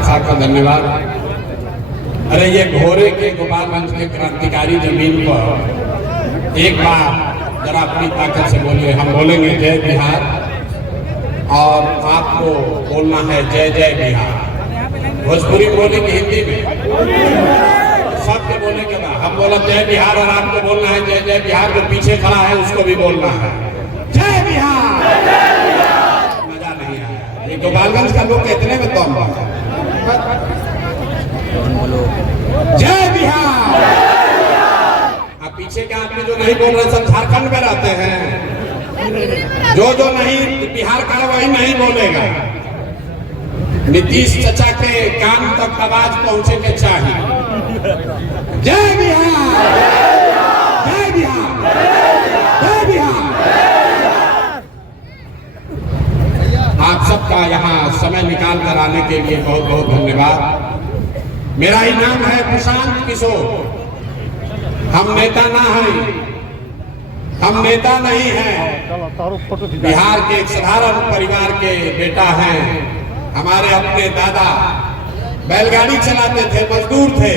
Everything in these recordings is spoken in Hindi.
साहब का धन्यवाद। अरे ये घोरे के गोपालगंज के क्रांतिकारी जमीन पर एक बार जरा अपनी ताकत से बोलिए। हम बोलेंगे जय बिहार और आपको बोलना है जय जय बिहार। भोजपुरी बोलेंगे, हिंदी में सबके बोले के बाद हम बोला जय बिहार और आपको बोलना है जय जय बिहार। जो पीछे खड़ा है उसको भी बोलना है जय बिहार। मजा नहीं आया। ये गोपालगंज का लोग इतने में तो जय बिहार। अब पीछे के आदमी जो नहीं बोल रहे सब झारखंड में रहते हैं। जो नहीं बिहार का वही नहीं बोलेगा। नीतीश चचा के कान तक आवाज पहुंचे के चाहिए। जय बिहार, जय बिहार, जय बिहार। आप सबका यहाँ समय निकाल कर आने के लिए बहुत बहुत धन्यवाद। मेरा ही नाम है प्रशांत किशोर। हम नेता ना हैं, हम नेता नहीं हैं। बिहार के एक साधारण परिवार के बेटा हैं। हमारे अपने दादा बैलगाड़ी चलाते थे, मजदूर थे।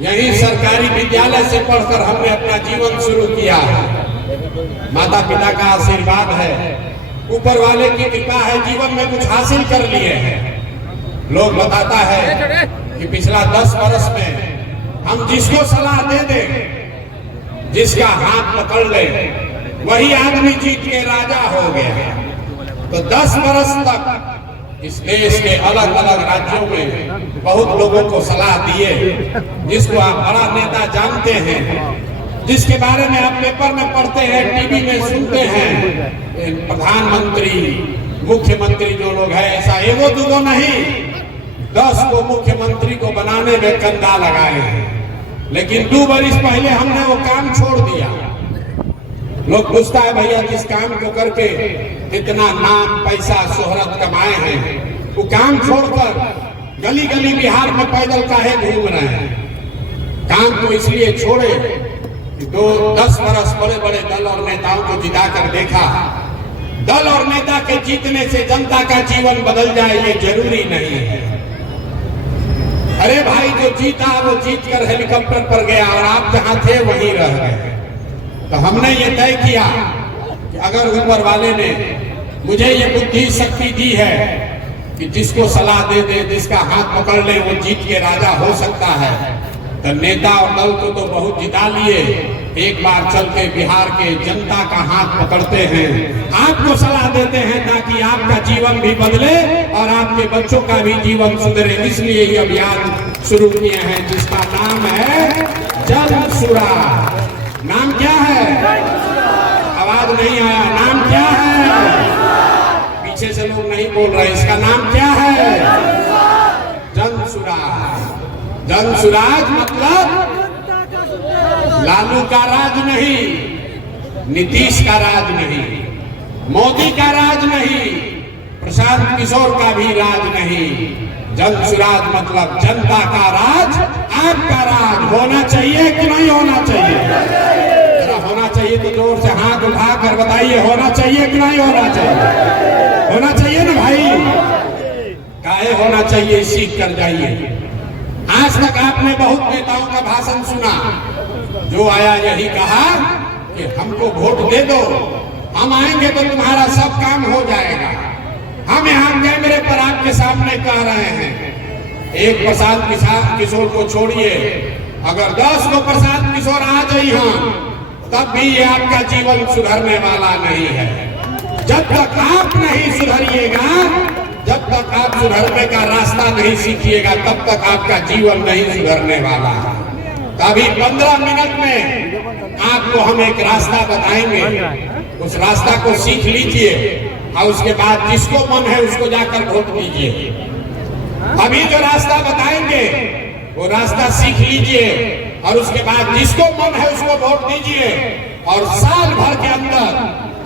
यही सरकारी विद्यालय से पढ़कर हमने अपना जीवन शुरू किया है। माता पिता का आशीर्वाद है, ऊपर वाले की कृपा है, जीवन में कुछ हासिल कर लिए हैं। लोग बताता है कि पिछला 10 वर्ष में हम जिसको सलाह दे दें, जिसका हाथ पकड़ ले, वही आदमी जीत के राजा हो गया। तो 10 वर्ष तक इस देश के अलग अलग राज्यों में बहुत लोगों को सलाह दिए, जिसको आप बड़ा नेता जानते हैं, जिसके बारे में आप पेपर में पढ़ते हैं, टीवी में सुनते हैं। प्रधानमंत्री, मुख्यमंत्री जो लोग हैं, ऐसा एगो दूगो नहीं, 10 को मुख्यमंत्री को बनाने में कंधा लगाए हैं। लेकिन 2 वर्ष पहले हमने वो काम छोड़ दिया। लोग पूछता है भैया जिस काम को करके इतना नाम पैसा शोहरत कमाए हैं, वो काम छोड़कर गली गली बिहार में पैदल काहे घूम रहे हैं। काम को इसलिए छोड़े कि 10 वर्ष बड़े बड़े दल और नेताओं को जिताकर देखा। दल और नेता के जीतने से जनता का जीवन बदल जाए ये जरूरी नहीं है। अरे भाई जो जीता वो जीत कर हेलीकॉप्टर पर गया और आप जहां थे वहीं रह गए। तो हमने ये तय किया कि अगर ऊपर वाले ने मुझे ये बुद्धि शक्ति दी है कि जिसको सलाह दे दे, जिसका हाथ पकड़ ले, वो जीत के राजा हो सकता है, तो नेता और दल को तो बहुत जिता लिए। एक बार चल के बिहार के जनता का हाथ पकड़ते हैं, आपको सलाह देते हैं ताकि आपका जीवन भी बदले और आपके बच्चों का भी जीवन सुधरे। इसलिए ये अभियान शुरू किए हैं जिसका नाम है जन सुराज। नाम क्या है? आवाज नहीं आया। नाम क्या है? पीछे से लोग नहीं बोल रहे। इसका नाम क्या है? जन सुराज। जन सुराज मतलब लालू का राज नहीं, नीतीश का राज नहीं, मोदी का राज नहीं, प्रशांत किशोर का भी राज नहीं। जन सुराज मतलब जनता का राज, आपका राज होना चाहिए कि नहीं होना चाहिए? जरा होना चाहिए तो जोर से हाथ उठा कर बताइए, होना चाहिए कि नहीं होना चाहिए? होना चाहिए ना भाई। काहे होना चाहिए सीख कर जाइए। आज तक आपने बहुत नेताओं का भाषण सुना, जो आया यही कहा कि हमको वोट दे दो, हम आएंगे तो तुम्हारा सब काम हो जाएगा। हम यहाँ कैमरे पर आपके सामने कह रहे हैं, एक प्रशांत किशोर को छोड़िए, अगर 10 को प्रशांत किशोर आ जाए हम, तब भी ये आपका जीवन सुधरने वाला नहीं है। जब तक आप नहीं सुधरिएगा, जब तक आप सुधरने का रास्ता नहीं सीखिएगा, तब तक आपका जीवन नहीं सुधरने वाला है। अभी 15 मिनट में आपको हम एक रास्ता बताएंगे, उस रास्ता को सीख लीजिए और उसके बाद जिसको मन है उसको जाकर वोट दीजिए। अभी जो रास्ता बताएंगे वो रास्ता सीख लीजिए और उसके बाद जिसको मन है उसको वोट दीजिए। और साल भर के अंदर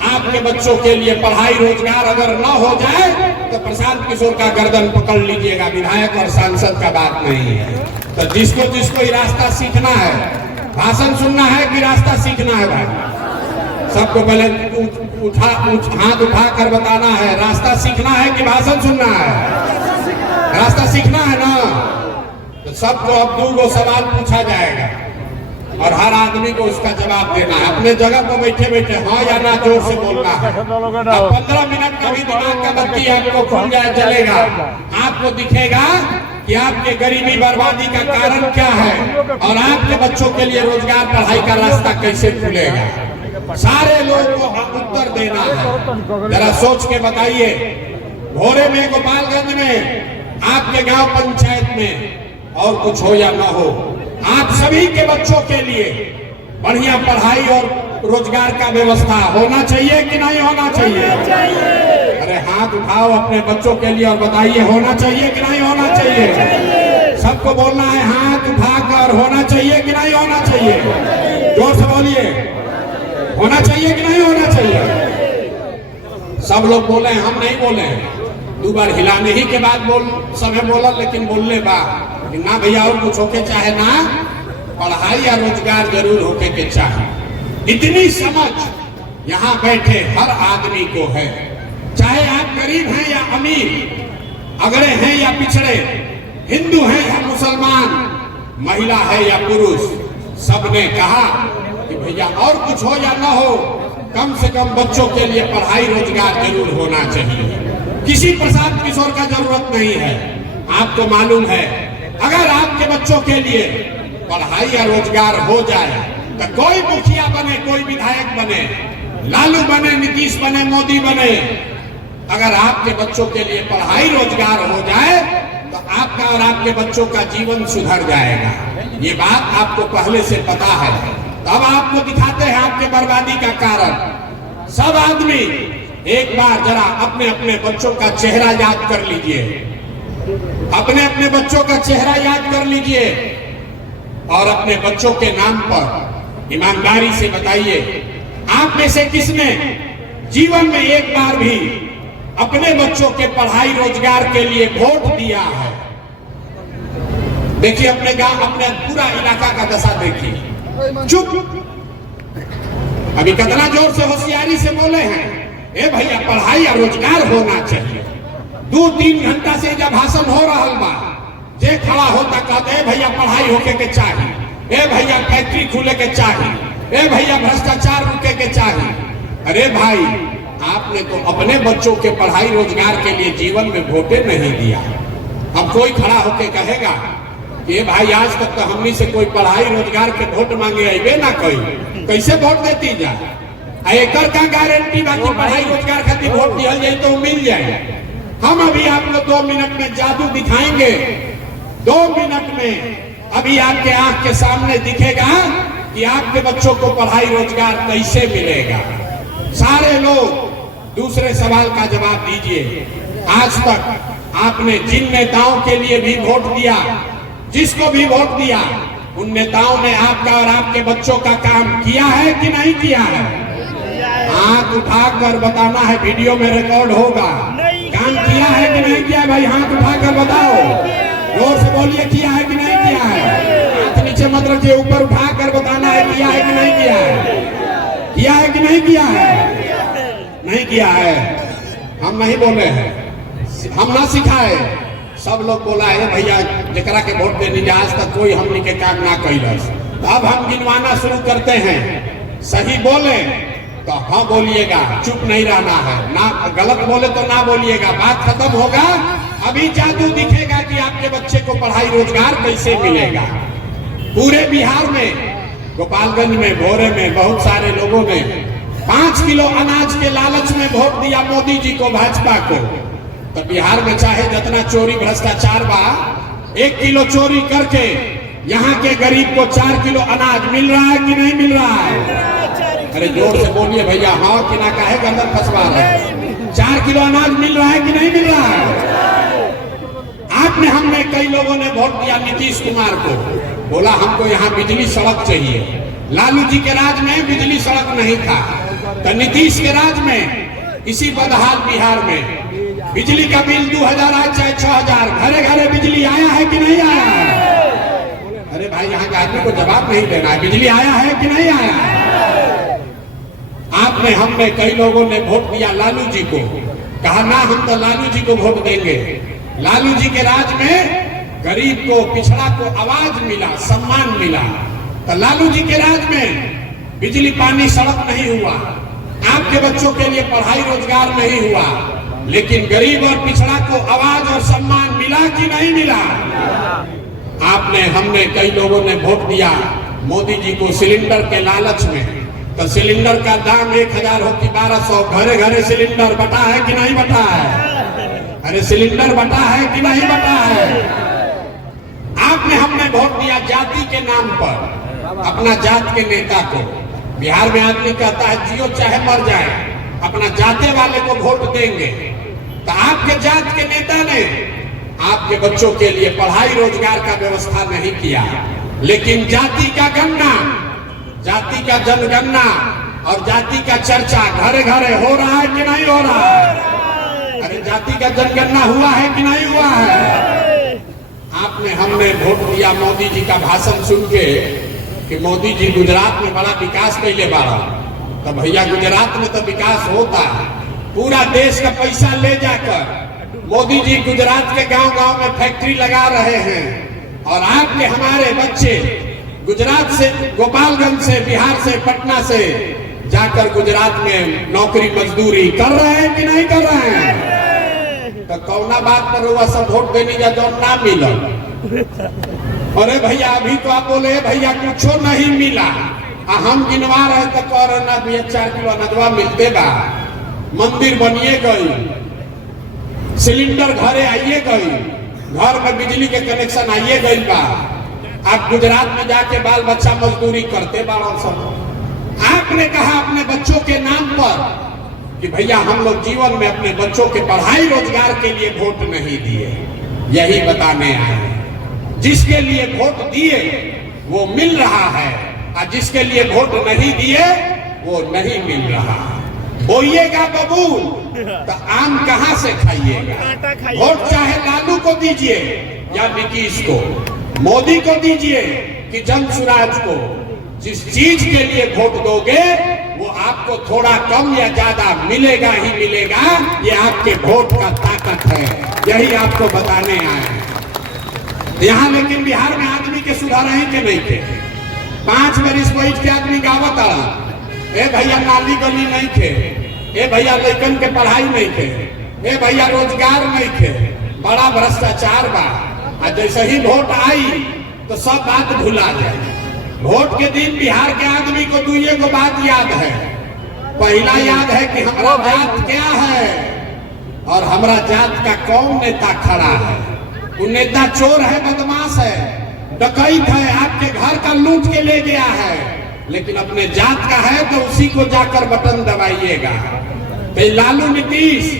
आपके बच्चों के लिए पढ़ाई रोजगार अगर न हो जाए तो प्रशांत किशोर का गर्दन पकड़ लीजिएगा। विधायक और सांसद का बात नहीं है। तो जिसको जिसको ये रास्ता सीखना है, भाषण सुनना है कि रास्ता सीखना है भाई? सबको पहले हाथ उठा कर बताना है, रास्ता सीखना है कि भाषण सुनना है? रास्ता सीखना है ना, तो सबको अब 2 सवाल पूछा जाएगा और हर आदमी को उसका जवाब देना है। अपने जगह पर बैठे बैठे हाँ या ना जोर से बोलना है। अब 15 मिनट का भी दिमाग का बत्ती आपको खुल जाए जलेगा, आपको दिखेगा कि आपके गरीबी बर्बादी का कारण क्या है और आपके बच्चों के लिए रोजगार पढ़ाई का रास्ता कैसे खुलेगा। सारे लोगों को उत्तर देना है। जरा सोच के बताइए, भोरे में, गोपालगंज में, आपके गांव पंचायत में और कुछ हो या ना हो, आप सभी के बच्चों के लिए बढ़िया पढ़ाई और रोजगार का व्यवस्था होना चाहिए कि नहीं होना चाहिए? अरे हाथ उठाओ अपने बच्चों के लिए और बताइए होना चाहिए कि नहीं होना चाहिए? सबको बोलना है हाथ उठाकर, होना चाहिए कि नहीं होना चाहिए? जोर से बोलिए, होना चाहिए कि नहीं होना चाहिए? सब लोग बोले, हम नहीं बोले। 2 बार हिलाने ही के बाद बोल समय बोला, लेकिन बोलने बा ना भैया और कुछ होके चाहे ना, पढ़ाई या रोजगार जरूर होके के चाहे। इतनी समझ यहाँ बैठे हर आदमी को है, चाहे आप गरीब हैं या अमीर, अगड़े हैं या पिछड़े, हिंदू हैं या मुसलमान, महिला है या पुरुष, सबने कहा कि भैया और कुछ हो या ना हो, कम से कम बच्चों के लिए पढ़ाई रोजगार जरूर होना चाहिए। किसी प्रसाद किशोर का जरूरत नहीं है। आपको मालूम है, अगर आपके बच्चों के लिए पढ़ाई या रोजगार हो जाए तो कोई मुखिया बने, कोई विधायक बने, लालू बने, नीतीश बने, मोदी बने, अगर आपके बच्चों के लिए पढ़ाई रोजगार हो जाए तो आपका और आपके बच्चों का जीवन सुधर जाएगा। ये बात आपको पहले से पता है। तब आपको दिखाते हैं आपके बर्बादी का कारण। सब आदमी एक बार जरा अपने अपने बच्चों का चेहरा याद कर लीजिए, अपने अपने बच्चों का चेहरा याद कर लीजिए और अपने बच्चों के नाम पर ईमानदारी से बताइए, आप में से किसने जीवन में एक बार भी अपने बच्चों के पढ़ाई रोजगार के लिए वोट दिया है? देखिए अपने गांव, अपने पूरा इलाका का दशा देखिए। चुप, अभी कितना जोर से होशियारी से बोले हैं, ए भैया पढ़ाई या रोजगार होना चाहिए। 2-3 घंटा से जब भाषण हो रहा बा, जे खड़ा होता कहते भैया पढ़ाई होके के चाहिए, ए भैया फैक्ट्री खुले के चाहिए, ए भैया भ्रष्टाचार रुके के चाहिए। अरे भाई, आपने तो अपने बच्चों के पढ़ाई रोजगार के लिए जीवन में वोटे नहीं दिया। अब कोई खड़ा होके कहेगा कि भाई आज तक तो हमनी से कोई पढ़ाई रोजगार के वोट मांगे अबे ना, कोई कैसे वोट देती जाए? एकर का गारंटी बाकी पढ़ाई रोजगार खातिर वोट दिया जाए तो मिल जाए। हम अभी आपको 2 मिनट में जादू दिखाएंगे। 2 मिनट में अभी आपके आंख के सामने दिखेगा कि आपके बच्चों को पढ़ाई रोजगार कैसे मिलेगा। सारे लोग दूसरे सवाल का जवाब दीजिए। आज तक आपने जिन नेताओं के लिए भी वोट दिया, जिसको भी वोट दिया, उन नेताओं ने आपका और आपके बच्चों का काम किया है कि नहीं किया है? हाथ उठाकर बताना है, वीडियो में रिकॉर्ड होगा। काम किया है कि नहीं किया? भाई हाथ उठाकर बताओ, जोर से बोलिए, किया है कि नहीं किया है? हाथ नीचे मत रखिए, ऊपर उठाकर बताना है किया है कि नहीं किया है? किया है कि नहीं किया है? नहीं किया है। हम नहीं बोले हैं, हम ना सिखाए, सब लोग बोला है भैया जकरा के वोट देने आज तक कोई हमनी के काम ना कैलस। अब हम गिनवाना शुरू करते हैं, सही बोले तो हाँ बोलिएगा, चुप नहीं रहना है, ना गलत बोले तो ना बोलिएगा, बात खत्म होगा। अभी जादू दिखेगा कि आपके बच्चे को पढ़ाई रोजगार कैसे मिलेगा। पूरे बिहार में, गोपालगंज में, भोरे में बहुत सारे लोगों ने 5 किलो अनाज के लालच में वोट दिया मोदी जी को, भाजपा को। तो बिहार में चाहे जितना चोरी भ्रष्टाचार बा, 1 किलो चोरी करके यहाँ के गरीब को 4 किलो अनाज मिल रहा है कि नहीं मिल रहा है? अरे जोर से बोलिए भैया, हाँ कि ना, काहे गर्दन फंसवा रहे? 4 किलो अनाज मिल रहा है कि नहीं मिल रहा है? आपने, हमने, कई लोगों ने वोट दिया नीतीश कुमार को, बोला हमको यहाँ बिजली सड़क चाहिए। लालू जी के राज में बिजली सड़क नहीं था, तो नीतीश के राज में इसी बदहाल बिहार में बिजली का बिल 2000 आए चाहे 6000, घरे घरे बिजली आया है कि नहीं आया है? अरे भाई यहाँ के आदमी को जवाब नहीं देना है, बिजली आया है कि नहीं आया है? आपने, हमने, कई लोगों ने वोट दिया लालू जी को, कहा ना हम तो लालू जी को वोट देंगे। लालू जी के राज में गरीब को, पिछड़ा को आवाज मिला, सम्मान मिला। तो लालू जी के राज में बिजली, पानी, सड़क नहीं हुआ, आपके बच्चों के लिए पढ़ाई रोजगार नहीं हुआ, लेकिन गरीब और पिछड़ा को आवाज और सम्मान मिला कि नहीं मिला? हमने कई लोगों ने वोट दिया मोदी जी को सिलेंडर के लालच में, तो सिलेंडर का दाम 1000 हो कि 1200, घरे घरे सिलेंडर बटा है कि नहीं बटा है? अरे सिलेंडर बटा है कि नहीं बटा है? हमने वोट दिया जाति के नाम पर, अपना जात के नेता को। बिहार में आदमी कहता है जियो चाहे मर जाए, अपना जाते वाले को वोट देंगे। तो आपके जात के नेता ने आपके बच्चों के लिए पढ़ाई रोजगार का व्यवस्था नहीं किया, लेकिन जाति का गणना, जाति का जनगणना और जाति का चर्चा घरे घरे हो रहा है कि नहीं हो रहा है? अरे जाति का जनगणना हुआ है कि नहीं हुआ है? हमने वोट दिया मोदी जी का भाषण सुन के कि मोदी जी गुजरात में बड़ा विकास कैले बारा। तो भैया गुजरात में तो विकास होता है, पूरा देश का पैसा ले जाकर मोदी जी गुजरात के गांव गांव में फैक्ट्री लगा रहे हैं, और आपके हमारे बच्चे गुजरात से, गोपालगंज से, बिहार से, पटना से जाकर गुजरात में नौकरी मजदूरी कर रहे हैं कि नहीं कर रहे हैं? तो कौना बात पर हुआ सब वोट देने का जो ना मिला? अरे भैया अभी तो आप बोले भैया कुछ नहीं मिला, हम गिनवा रहे तो कह रहे ना भैया 4 किलो अनजवा मिलते बा, मंदिर बनिए गई, सिलेंडर घरे आइए गई, घर में बिजली के कनेक्शन आइए गई बा। आप गुजरात में जाके बाल बच्चा मजदूरी करते बाड़ा सब। आपने कहा अपने बच्चों के नाम पर कि भैया हम लोग जीवन में अपने बच्चों के पढ़ाई रोजगार के लिए वोट नहीं दिए। यही बताने आए हैं, जिसके लिए वोट दिए वो मिल रहा है, और जिसके लिए वोट नहीं दिए वो नहीं मिल रहा है। बोइएगा बबूल तो आम कहां से खाइएगा? वोट चाहे लालू को दीजिए या नीतीश को, मोदी को दीजिए कि जनसुराज को, जिस चीज के लिए वोट दोगे वो आपको थोड़ा कम या ज्यादा मिलेगा ही मिलेगा। ये आपके वोट का ताकत है, यही आपको बताने आए हैं। यहाँ लेकिन बिहार में आदमी के सुधार है कि नहीं थे? 5 बरिस बैठ के आदमी गावत आड़ा, ए भैया नाली गली नहीं थे, ए भैया लड़कन के पढ़ाई नहीं थे, ए भैया रोजगार नहीं थे, बड़ा भ्रष्टाचार बा। और जैसे ही वोट आई तो सब बात भुला जाए। वोट के दिन बिहार के आदमी को 2 बात याद है। पहला याद है कि हमारा जात क्या है और हमारा जात का कौन नेता खड़ा है। वो नेता चोर है, बदमाश है, डकैत है, आपके घर का लूट के ले गया है, लेकिन अपने जात का है तो उसी को जाकर बटन दबाइएगा। तो लालू नीतीश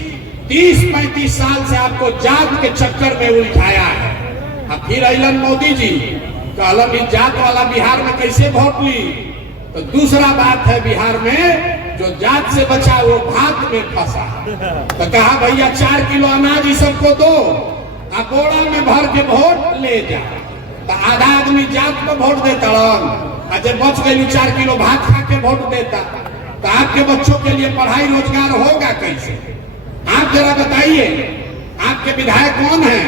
30-35 साल से आपको जात के चक्कर में उलझाया है। अब फिर अलन मोदी जी कहलन जात वाला बिहार में कैसे वोट ली? तो दूसरा बात है, बिहार में जो जात से बचा वो भात में फंसा। तो कहा भैया 4 किलो अनाज ही सबको दो, आप बोरा में भर के वोट ले जा। तो आधा आदमी जात को वोट देता, जब बच गई 4 किलो भात खा के वोट देता, तो आपके बच्चों के लिए पढ़ाई रोजगार होगा कैसे? आप जरा बताइए, आपके विधायक कौन है?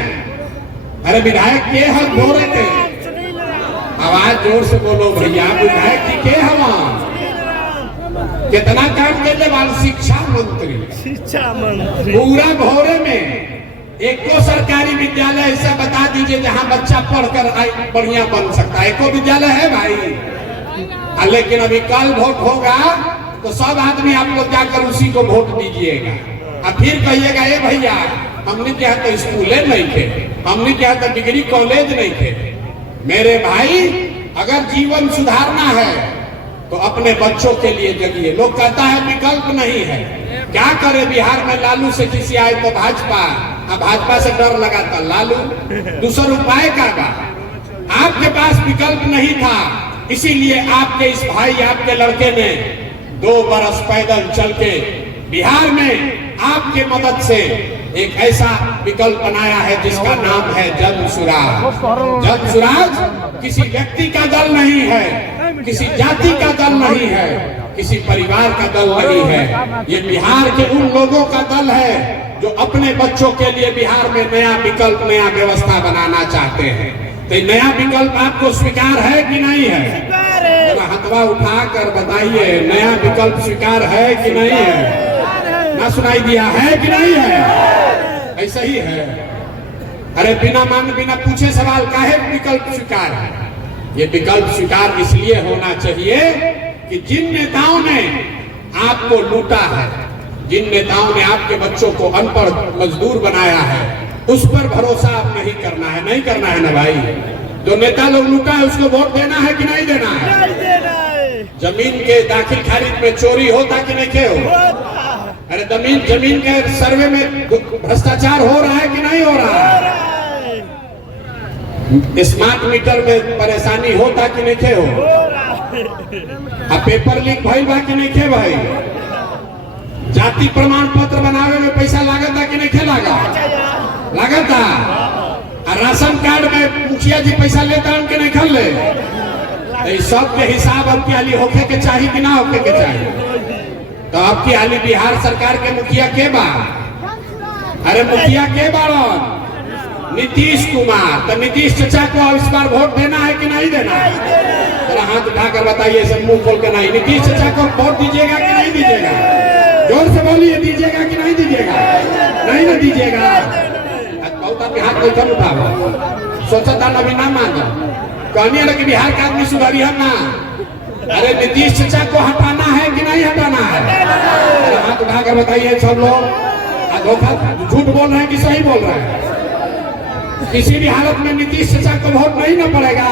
अरे विधायक के हर बोरे थे, आवाज जोर से बोलो भैया, विधायक जी के हवा कितना काम करने वाले? शिक्षा मंत्री पूरा भोरे में एको सरकारी विद्यालय ऐसा बता दीजिए जहां बच्चा पढ़कर बढ़िया बन सकता है। एको विद्यालय है भाई? लेकिन अभी कल वोट होगा तो सब आदमी आप लोग जाकर उसी को वोट दीजिएगा, और फिर कहिएगा ए भैया हमने क्या तो स्कूले नहीं थे, हमने क्या तो डिग्री कॉलेज नहीं थे। मेरे भाई अगर जीवन सुधारना है तो अपने बच्चों के लिए जगिए। लोग कहता है विकल्प नहीं है, क्या करे? बिहार में लालू से किसी आए तो भाजपा, अब भाजपा से डर लगाता लालू, दूसरा उपाय का बा? आपके पास विकल्प नहीं था, इसीलिए आपके इस भाई, आपके लड़के ने 2 बरस पैदल चल के बिहार में आपके मदद से एक ऐसा विकल्प बनाया है जिसका नाम है जनसुराज। जनसुराज किसी व्यक्ति का दल नहीं है, किसी जाति का दल नहीं है, किसी परिवार का दल नहीं है। ये बिहार के उन लोगों का दल है जो अपने बच्चों के लिए बिहार में नया विकल्प, नया व्यवस्था बनाना चाहते हैं। तो नया विकल्प आपको स्वीकार है कि नहीं है? हथवा उठाकर बताइए, नया विकल्प स्वीकार है कि नहीं है? ना सुनाई दिया है कि नहीं है? ऐसा ही है। अरे बिना मांग बिना पूछे सवाल काहे विकल्प स्वीकार है? ये विकल्प स्वीकार इसलिए होना चाहिए कि जिन नेताओं ने आपको लूटा है, जिन नेताओं ने आपके बच्चों को अनपढ़ मजदूर बनाया है, उस पर भरोसा आप नहीं करना है। नहीं करना है ना भाई। जो नेता लोग लूटा है उसको वोट देना है कि नहीं देना है? जमीन के दाखिल खारिज में चोरी होता कि नहीं हो? अरे जमीन के सर्वे में भ्रष्टाचार हो रहा है कि नहीं हो रहा है? स्मार्ट मीटर में परेशानी होता कि नहीं हो? अब पेपर लीक भइल बा कि नहीं भाई? जाति प्रमाण पत्र बनावे में पैसा लागता कि नहीं लागता? राशन कार्ड में मुखिया जी पैसा लेता उनके नहीं खल ले। सब के हिसाब अब की होके के चाहिए कि ना होके के चाहिए? तो अब की हाली बिहार सरकार के मुखिया के बा? अरे मुखिया के बाड़न? नीतीश कुमार। तो नीतीश चाचा को इस बार वोट देना है कि नहीं देना है? जरा हाथ उठाकर बताइए, सब मुंह खोल के नहीं। नीतीश चाचा को वोट दीजिएगा कि नहीं दीजिएगा? जोर से बोलिए, दीजिएगा कि नहीं दीजिएगा? नहीं ना दीजिएगा? बहुत आपके हाथ कोई उठाओ, सोचा था अभी ना मांगा, कहनी है कि बिहार का आदमी सुधारी है ना। अरे नीतीश चाचा को हटाना है कि नहीं हटाना है? हाथ उठाकर बताइए सब लोग। धोखा झूठ बोल रहे हैं कि सही बोल रहे हैं? किसी भी हालत में नीतीश चाचा को वोट नहीं ना पड़ेगा।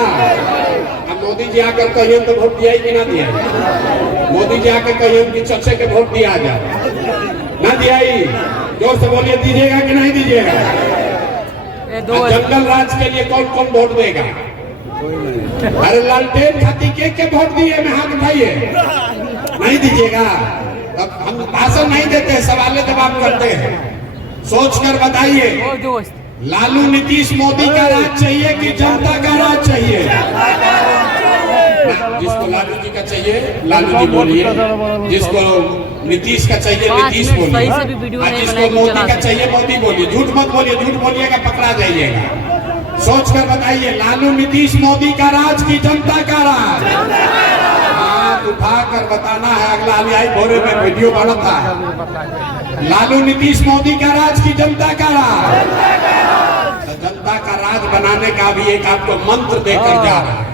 अब मोदी जी आकर कहिए तो वोट दिया कि ना दिया? मोदी जी आकर कहिए कि चचे के वोट दिया जाए, ना दिया? जोर से बोलिए, दीजिएगा कि नहीं दीजिएगा? जंगल राज के लिए कौन कौन वोट देगा? अरे लालटेन खाती के वोट दिए में हाथ उठाइए। नहीं दीजिएगा? अब हम भाषण नहीं देते, सवाल जवाब करते हैं। सोच कर बताइए, लालू नीतीश मोदी का राज चाहिए कि जनता का राज चाहिए? जिसको लालू जी का चाहिए लालू जी बोलिए, जिसको नीतीश का चाहिए नीतीश बोलिए, जिसको मोदी का चाहिए मोदी बोलिए। झूठ मत बोलिए, झूठ बोलिएगा पकड़ा जाइएगा। सोच कर बताइए, लालू नीतीश मोदी का राज की जनता का राज? हाथ उठाकर बताना है। अगला आई भोरे में वीडियो बना था, लालू नीतीश मोदी का राज की जनता का राज? जनता का राज बनाने का भी एक आपको मंत्र देकर जा रहा है।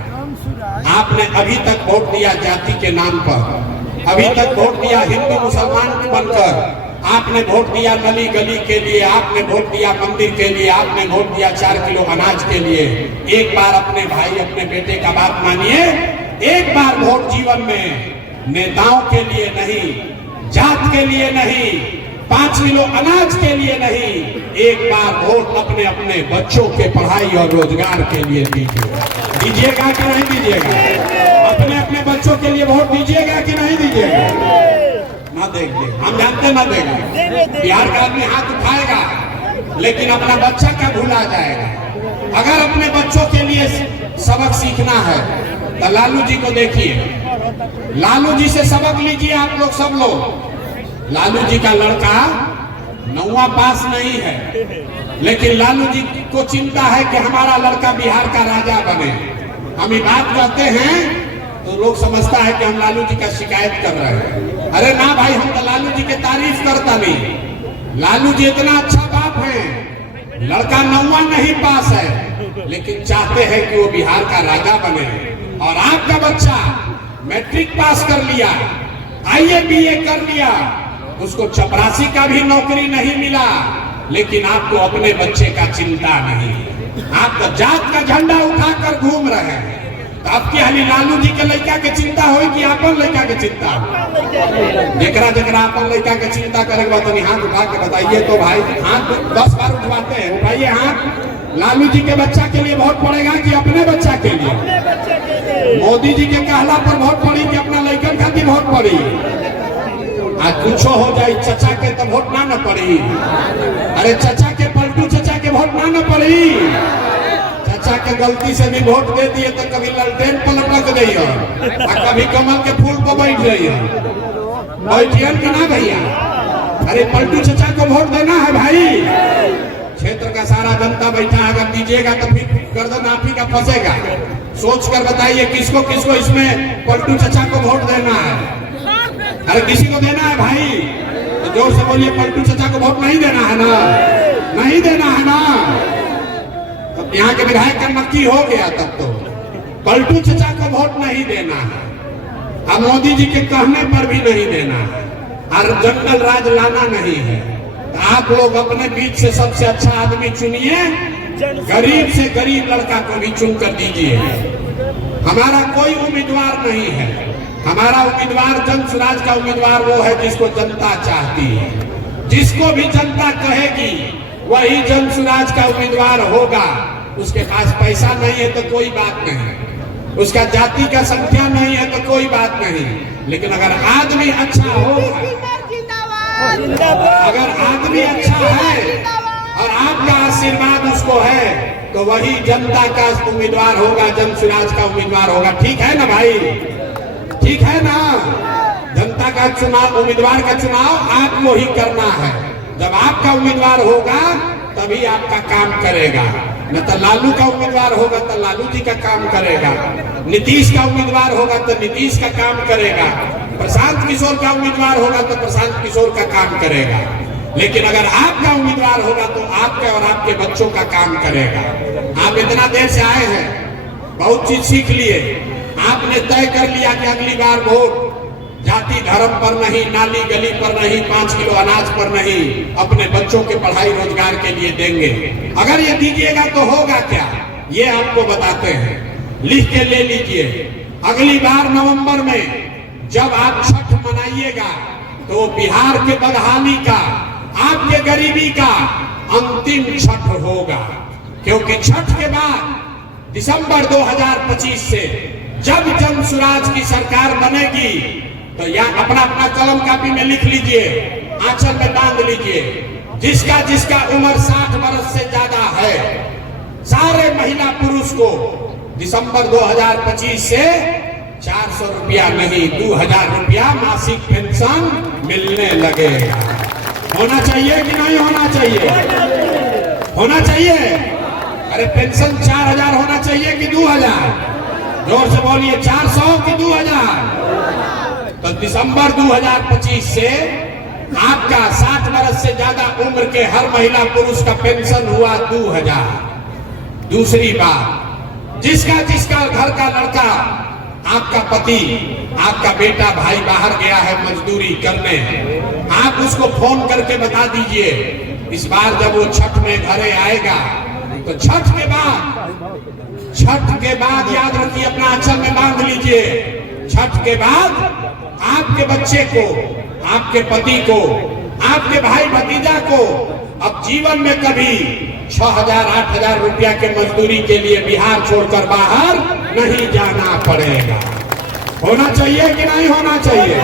आपने अभी तक वोट दिया जाति के नाम पर, अभी तक वोट दिया हिंदू मुसलमान बनकर, आपने वोट दिया नली गली के लिए, आपने वोट दिया मंदिर के लिए, आपने वोट दिया 4 किलो अनाज के लिए। एक बार अपने भाई अपने बेटे का बात मानिए। एक बार वोट जीवन में नेताओं के लिए नहीं, जात के लिए नहीं, 5 किलो अनाज के लिए नहीं, एक बार वोट अपने अपने बच्चों के पढ़ाई और रोजगार के लिए दीजिए। दीजिएगा कि नहीं दीजिएगा? अपने अपने बच्चों के लिए वोट दीजिएगा कि नहीं दीजिएगा? ना देंगे, हम जानते ना देंगे। बिहार का आदमी हाथ उठाएगा लेकिन अपना बच्चा का भूला जाएगा। अगर अपने बच्चों के लिए सबक सीखना है तो लालू जी को देखिए, लालू जी से सबक लीजिए आप लोग, सब लोग। लालू जी का लड़का 9वां पास नहीं है, लेकिन लालू जी को चिंता है कि हमारा लड़का बिहार का राजा बने। हम ये बात कहते हैं तो लोग समझता है कि हम लालू जी का शिकायत कर रहे हैं। अरे ना भाई, हम तो लालू जी की तारीफ करता नहीं। लालू जी इतना अच्छा बाप है, लड़का 9वां नहीं पास है लेकिन चाहते हैं कि वो बिहार का राजा बने। और आपका बच्चा मैट्रिक पास कर लिया, IAS BA कर लिया, उसको चपरासी का भी नौकरी नहीं मिला, लेकिन आपको अपने बच्चे का चिंता नहीं। आप तो जात का झंडा उठाकर घूम रहे हैं। तो आपकी हाली लालू जी के लड़का के चिंता हो कि अपन लड़का के चिंता हो? जरा जरा अपन लड़का के चिंता करेगा तो हाथ उठा के बताइए। तो भाई हाथ 10 बार उठवाते हैं, उठाइए हाथ। लालू जी के बच्चा के लिए वोट पड़ेगा कि अपने बच्चा के लिए? मोदी जी के कहला पर वोट पड़ी कि अपना लड़कन खातिर वोट पड़ी? आज कुछ हो जाए चचा के तो वोट ना पड़ी। अरे चचा के पलटू चचा के वोट ना पड़ी। चचा के गलती से भी वोट दे दिए तो कभी ललटेन पर लटक जाइए और कभी कमल के फूल पर बैठ जाइए। बैठिए कि ना भैया? अरे पलटू चचा को वोट देना है भाई। क्षेत्र का सारा जनता बैठा है, अगर दीजिएगा तो फिर गर्दन आप ही का फंसेगा। सोच कर बताइए किसको किसको इसमें पलटू चचा को वोट देना है। अरे किसी को देना है भाई तो जोर से बोलिए, पलटू चचा को वोट नहीं देना है ना, नहीं देना है ना। तब यहाँ के विधायक का नक्की हो गया, तब तो पलटू चचा को वोट नहीं देना है। अब मोदी जी के कहने पर भी नहीं देना है और जंगल राज लाना नहीं है। तो आप लोग अपने बीच से सबसे अच्छा आदमी चुनिए, गरीब से गरीब लड़का को भी चुन कर दीजिए। हमारा कोई उम्मीदवार नहीं है, हमारा उम्मीदवार जन स्वराज का उम्मीदवार वो है जिसको जनता चाहती है। जिसको भी जनता कहेगी वही जन स्वराज का उम्मीदवार होगा। उसके पास पैसा नहीं है तो कोई बात नहीं, उसका जाति का संख्या नहीं है तो कोई बात नहीं, लेकिन अगर आदमी अच्छा होगा, अगर आदमी अच्छा है और आपका आशीर्वाद उसको है तो वही जनता का उम्मीदवार होगा, जन स्वराज का उम्मीदवार होगा। ठीक है ना भाई, ठीक है ना। जनता का चुनाव, उम्मीदवार का चुनाव आपको ही करना है। जब आपका उम्मीदवार होगा तभी आपका काम करेगा। न तो लालू का उम्मीदवार होगा तो लालू जी का काम करेगा, नीतीश का उम्मीदवार होगा तो नीतीश का काम करेगा, प्रशांत किशोर का उम्मीदवार होगा तो प्रशांत किशोर का काम करेगा। लेकिन अगर आपका उम्मीदवार होगा तो आपके और आपके बच्चों का काम करेगा। आप इतना देर से आए हैं, बहुत चीज सीख लिए, आपने तय कर लिया कि अगली बार वोट जाति धर्म पर नहीं, नाली गली पर नहीं, 5 किलो अनाज पर नहीं, अपने बच्चों के पढ़ाई रोजगार के लिए देंगे। अगर ये दीजिएगा तो होगा क्या, ये आपको बताते हैं, लिख के ले लीजिए। अगली बार नवंबर में जब आप छठ मनाइएगा तो बिहार के बदहाली का, आपके गरीबी का अंतिम छठ होगा। क्योंकि छठ के बाद दिसंबर 2025 से जब जन स्वराज की सरकार बनेगी तो यहाँ अपना अपना कलम कापी में लिख लीजिए, आंचल में बांध लीजिए। जिसका जिसका उम्र 60 वर्ष से ज्यादा है, सारे महिला पुरुष को दिसंबर 2025 से 400 रुपया नहीं 2000 रुपया मासिक पेंशन मिलने लगेगा। होना चाहिए कि नहीं होना चाहिए, होना चाहिए। अरे पेंशन 4000 होना चाहिए कि 2000, जोर से बोलिए, 400 कि 2000। तो दिसंबर 2025 से आपका 60 वर्ष से ज्यादा उम्र के हर महिला पुरुष का पेंशन हुआ 2000। दूसरी बात, जिसका जिसका घर का लड़का, आपका पति, आपका बेटा भाई बाहर गया है मजदूरी करने, आप उसको फोन करके बता दीजिए। इस बार जब वो छठ में घरे आएगा तो छठ के बाद याद रखिए, अपना आंचल में बांध लीजिए। छठ के बाद आपके बच्चे को, आपके पति को, आपके भाई भतीजा को अब जीवन में कभी 6000-8000 रुपया के मजदूरी के लिए बिहार छोड़कर बाहर नहीं जाना पड़ेगा। होना चाहिए कि नहीं होना चाहिए?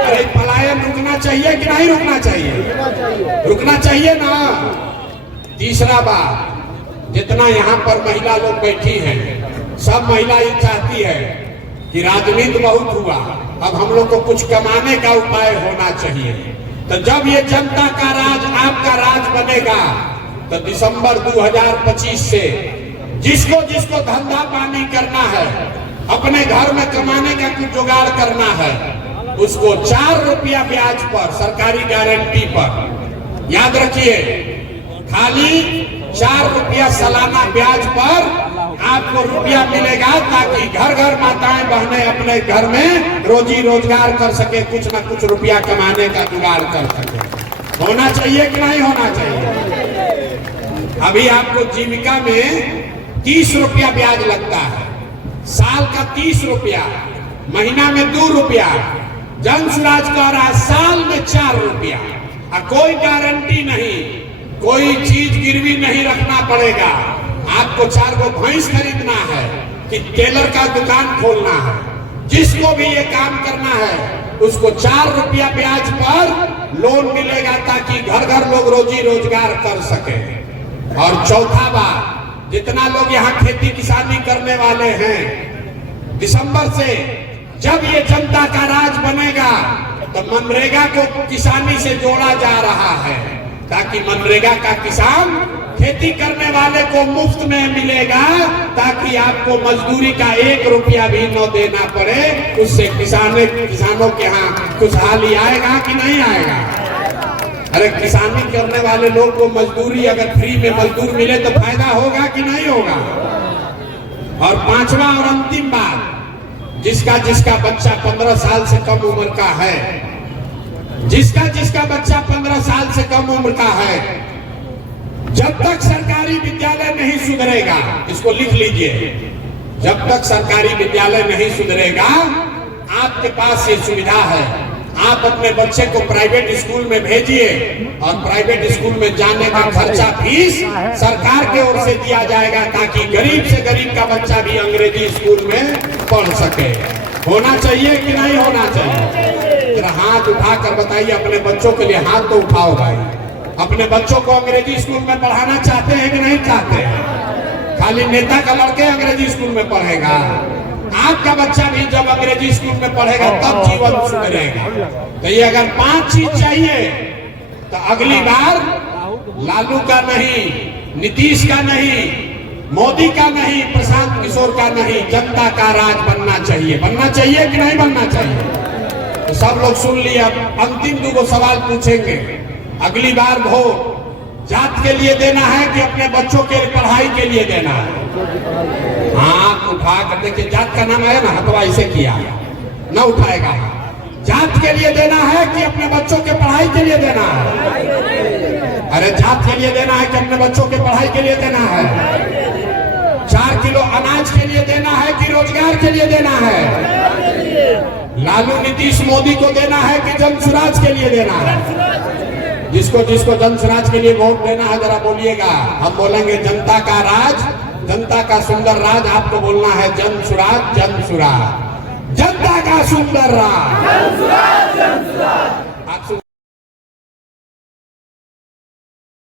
अरे पलायन रुकना चाहिए कि नहीं रुकना चाहिए? रुकना चाहिए ना। तीसरा बात, जितना यहाँ पर महिला लोग बैठी हैं, सब महिला ये चाहती है कि राजनीति बहुत हुआ, अब हम लोग को कुछ कमाने का उपाय होना चाहिए। तो जब ये जनता का राज, आपका राज बनेगा तो दिसंबर 2025 से जिसको जिसको धंधा पानी करना है, अपने घर में कमाने का कुछ जुगाड़ करना है, उसको 4 रुपया ब्याज पर, सरकारी गारंटी पर, याद रखिए, खाली 4 रुपया सालाना ब्याज पर आपको रुपया मिलेगा, ताकि घर घर माताएं बहनें अपने घर में रोजी रोजगार कर सके, कुछ ना कुछ रुपया कमाने का जुगाड़ कर सके। होना चाहिए कि नहीं होना चाहिए? अभी आपको जीविका में 30 रुपया ब्याज लगता है, साल का 30 रुपया, महीना में 2 रुपया। जन स्वराज कह रहा है साल में 4 रुपया, कोई गारंटी नहीं, कोई चीज गिरवी नहीं रखना पड़ेगा। आपको 4 गो भैंस खरीदना है कि टेलर का दुकान खोलना है, जिसको भी ये काम करना है उसको 4 रुपया ब्याज पर लोन मिलेगा, ताकि घर घर लोग रोजी रोजगार कर सके। और चौथा बात, जितना लोग यहाँ खेती किसानी करने वाले हैं, दिसंबर से जब ये जनता का राज बनेगा तो मनरेगा को किसानी से जोड़ा जा रहा है, ताकि मनरेगा का किसान खेती करने वाले को मुफ्त में मिलेगा, ताकि आपको मजदूरी का 1 रुपया भी न देना पड़े। उससे किसानों के यहाँ खुशहाली आएगा कि नहीं आएगा? अरे किसानी करने वाले लोग को मजदूरी, अगर फ्री में मजदूर मिले तो फायदा होगा कि नहीं होगा? और 5वां और अंतिम बात, जिसका बच्चा 15 साल से कम उम्र का है, जिसका बच्चा 15 साल से कम उम्र का है, जब तक सरकारी विद्यालय नहीं सुधरेगा, इसको लिख लीजिए, जब तक सरकारी विद्यालय नहीं सुधरेगा, आपके पास ये सुविधा है, आप अपने बच्चे को प्राइवेट स्कूल में भेजिए और प्राइवेट स्कूल में जाने का खर्चा फीस सरकार की ओर से दिया जाएगा, ताकि गरीब से गरीब का बच्चा भी अंग्रेजी स्कूल में पढ़ सके। होना चाहिए कि नहीं होना चाहिए? जरा हाथ उठाकर बताइए, अपने बच्चों के लिए हाथ तो उठाओ भाई। अपने बच्चों को अंग्रेजी स्कूल में पढ़ाना चाहते हैं कि नहीं चाहते हैं? खाली नेता का लड़के अंग्रेजी स्कूल में पढ़ेगा? आपका बच्चा भी जब अंग्रेजी स्कूल में पढ़ेगा तब जीवन सुधरेगा। तो ये अगर 5 चीज चाहिए तो अगली बार लालू का नहीं, नीतीश का नहीं, मोदी का नहीं, प्रशांत किशोर का नहीं, जनता का राज बनना चाहिए। बनना चाहिए कि नहीं बनना चाहिए? तो सब लोग सुन लिए। अब अंतिम 2 सवाल पूछेंगे। अगली बार वोट जात के लिए देना है कि अपने बच्चों के पढ़ाई के लिए देना है? हाथ उठा कर देखिए, जात का नाम है ना, हथवा ऐसे किया, न उठाएगा। जात के लिए देना है कि अपने बच्चों के पढ़ाई के लिए देना है? अरे जात के लिए देना है कि अपने बच्चों के पढ़ाई के लिए देना है? 4 किलो अनाज के लिए देना है कि रोजगार के लिए देना है? लालू नीतीश मोदी को देना है कि जन स्वराज के लिए देना है? जिसको जन स्वराज के लिए वोट देना है जरा बोलिएगा। हम बोलेंगे जनता का राज, जनता का सुंदर राज। आपको बोलना है जन स्वराज, जन स्वराज, जनता का सुंदर राज।